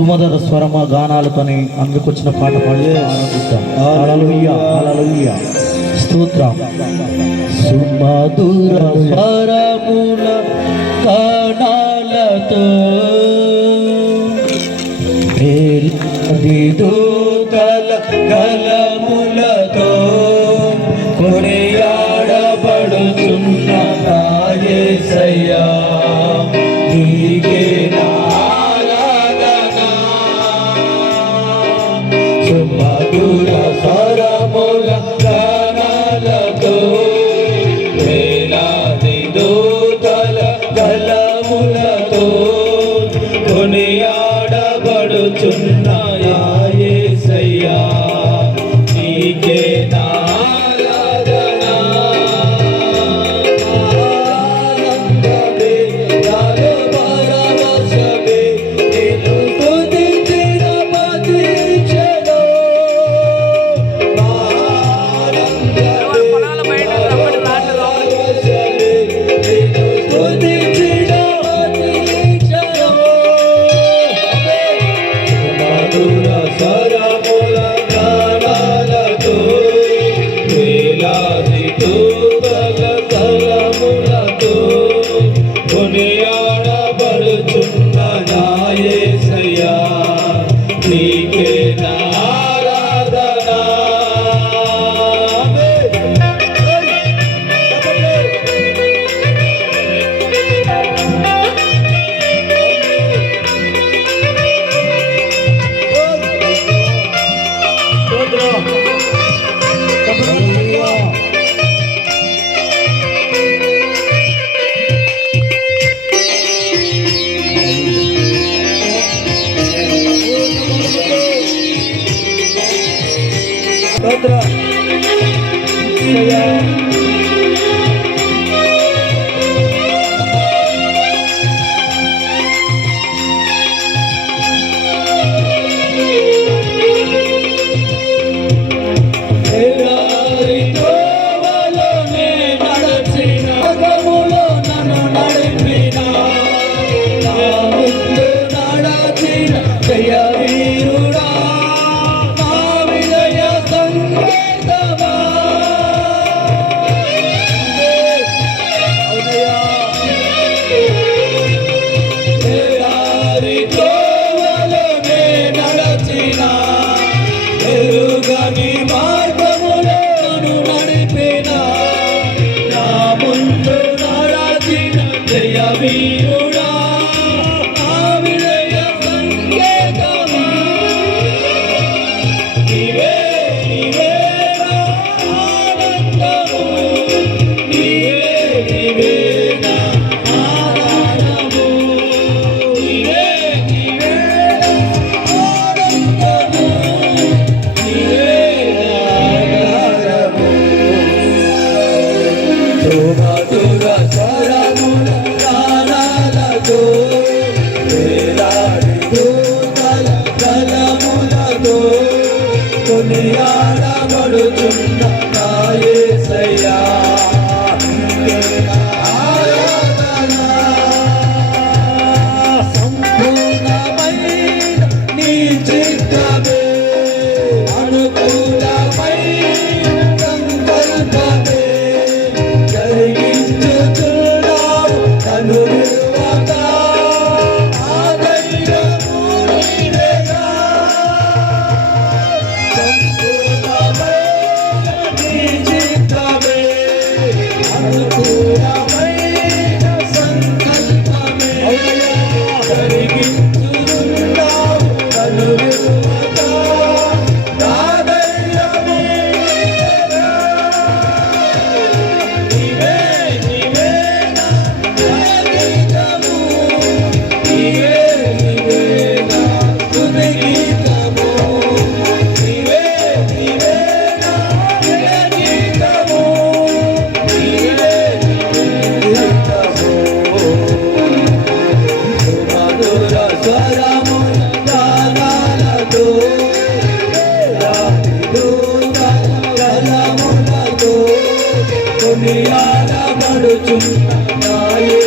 సుమధర స్వరమ గానాలతోని అందుకొచ్చిన పాట పాడి స్తోత్రం. సుమధుర స్వరముల గానాలతో কে ક્ષેત્ર ఆరాధపడుచున్నాయే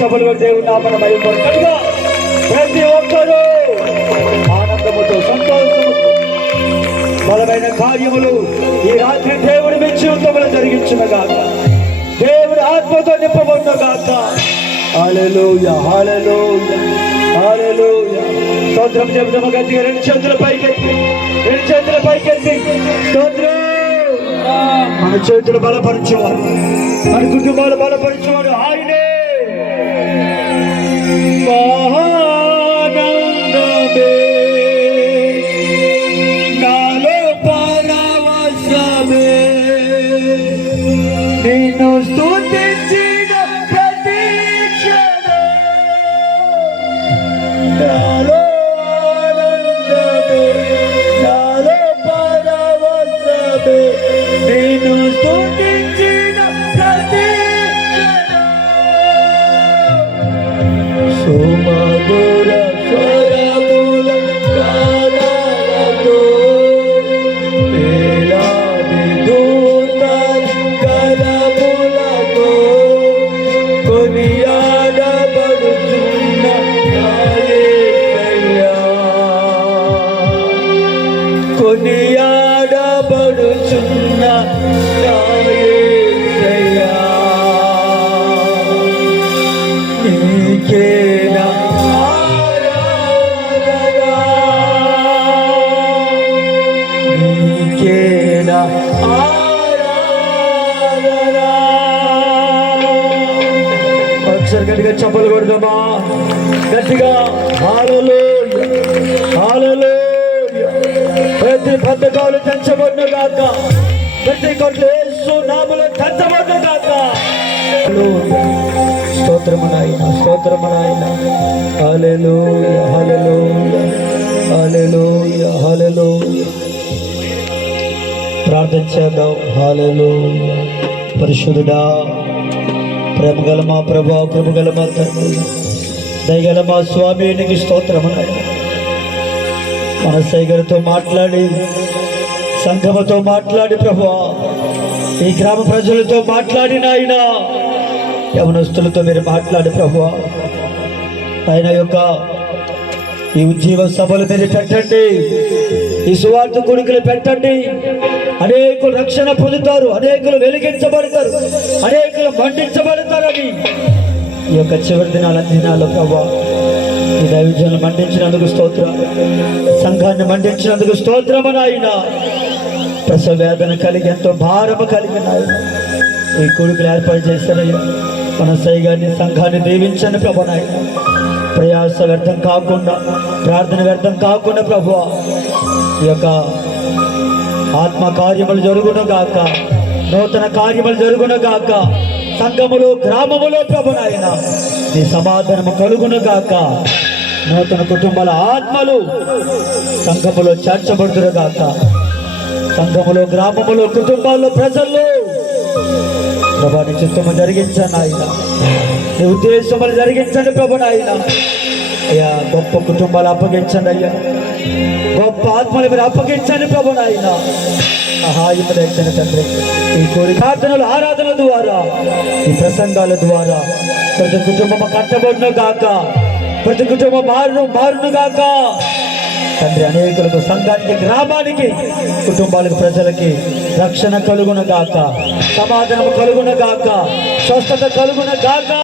చపలు దేవునామను భయపడగా ప్రతి ఒక్కరూ ఆనందముతో సంతోషముతో బలమైన కార్యములు ఈ రాత్రి దేవుడి మించి ఉత్తములు జరిగించిన గాక దేవుడి ఆత్మతో నింపబడిన గాక స్తోత్రం చెబుతాము గట్టిగా రెండు చేతుల పైకెత్తి రెండు చేతుల పైకెత్తి. స్తోత్రం. మన చేతులు బలపరచేవారు మన కుటుంబాలు బలపరచేవాడు ఆయనే. Bye. ఒకసారి గట్టిగా చెప్పలు కొడదామా? గట్టిగా. హాలలు హాలలు ప్రతి పథకాలు తెచ్చబడిన గాక. ప్రతి కొట్లు యేసు నామలు తెచ్చబడిన గాక. స్తోత్రము నాయన స్తోత్రము నాయన. హల్లెలూయ హల్లెలూయ హల్లెలూయ హల్లెలూయ ప్రార్థన చేద్దాం. హల్లెలూయ పరిశుద్ధుడా ప్రభుగల మా ప్రభా కృపగల మా తండ్రి. దయగల మా స్వామి నీకు స్తోత్రము మన సైగలతో మాట్లాడి సంఘముతో మాట్లాడి ప్రభా ఈ గ్రామ ప్రజలతో మాట్లాడిన ఆయన యవనస్తులతో మీరు మాట్లాడి ప్రభా ఆయన యొక్క ఈ ఉజ్జీవ సభలు మీరు పెట్టండి. ఈ సువార్త కొడుకులు పెట్టండి. అనేకులు రక్షణ పొందుతారు అనేకులు వెలిగించబడతారు అనేకులు మండించబడతారని. ఈ యొక్క చివరి దినాల దినాల్లో ప్రభా ఈ దైవజనం మండించినందుకు స్తోత్రం సంఘాన్ని మండించినందుకు స్తోత్రం ఆయన ప్రసవేదన కలిగి ఎంతో భారము కలిగిన ఈ కొడుకులు ఏర్పాటు చేశారయ్యా. మన సైగాన్ని సంఘాన్ని దీవించండి ప్రభు నాయన. ప్రయాస వ్యర్థం కాకుండా ప్రార్థన వ్యర్థం కాకుండా ప్రభు ఈ యొక్క ఆత్మ కార్యములు జరుగును గాక. నూతన కార్యములు జరుగును గాక. సంఘములు గ్రామములో ప్రభునాయన నీ సమాధానము కలుగును గాక. నూతన కుటుంబాల ఆత్మలు సంఘములో చేర్చబడుతురు గాక. సంఘములో గ్రామములో కుటుంబాల్లో ప్రజల్లో ప్రభాని చిత్తము జరిగించండి ఆయన నీ ఉద్దేశములు జరిగించండి ప్రభు నాయన. అయ్యా గొప్ప కుటుంబాలు అప్పగించండి అయ్యా. గొప్ప ఆత్మలు మీరు అప్పగించండి ప్రభు నాయన. సహాయం తండ్రి ఈ కోరి ప్రార్థనలు ఆరాధన ద్వారా ఈ ప్రసంగాల ద్వారా ప్రతి కుటుంబం కట్టబడును గాక. ప్రతి కుటుంబం మారును మారును గాక. తండ్రి అనేకులకు సంఘానికి గ్రామానికి కుటుంబాలకు ప్రజలకి రక్షణ కలుగున గాక. సమాధానం కలుగున గాక. స్వస్థత కలుగున గాక.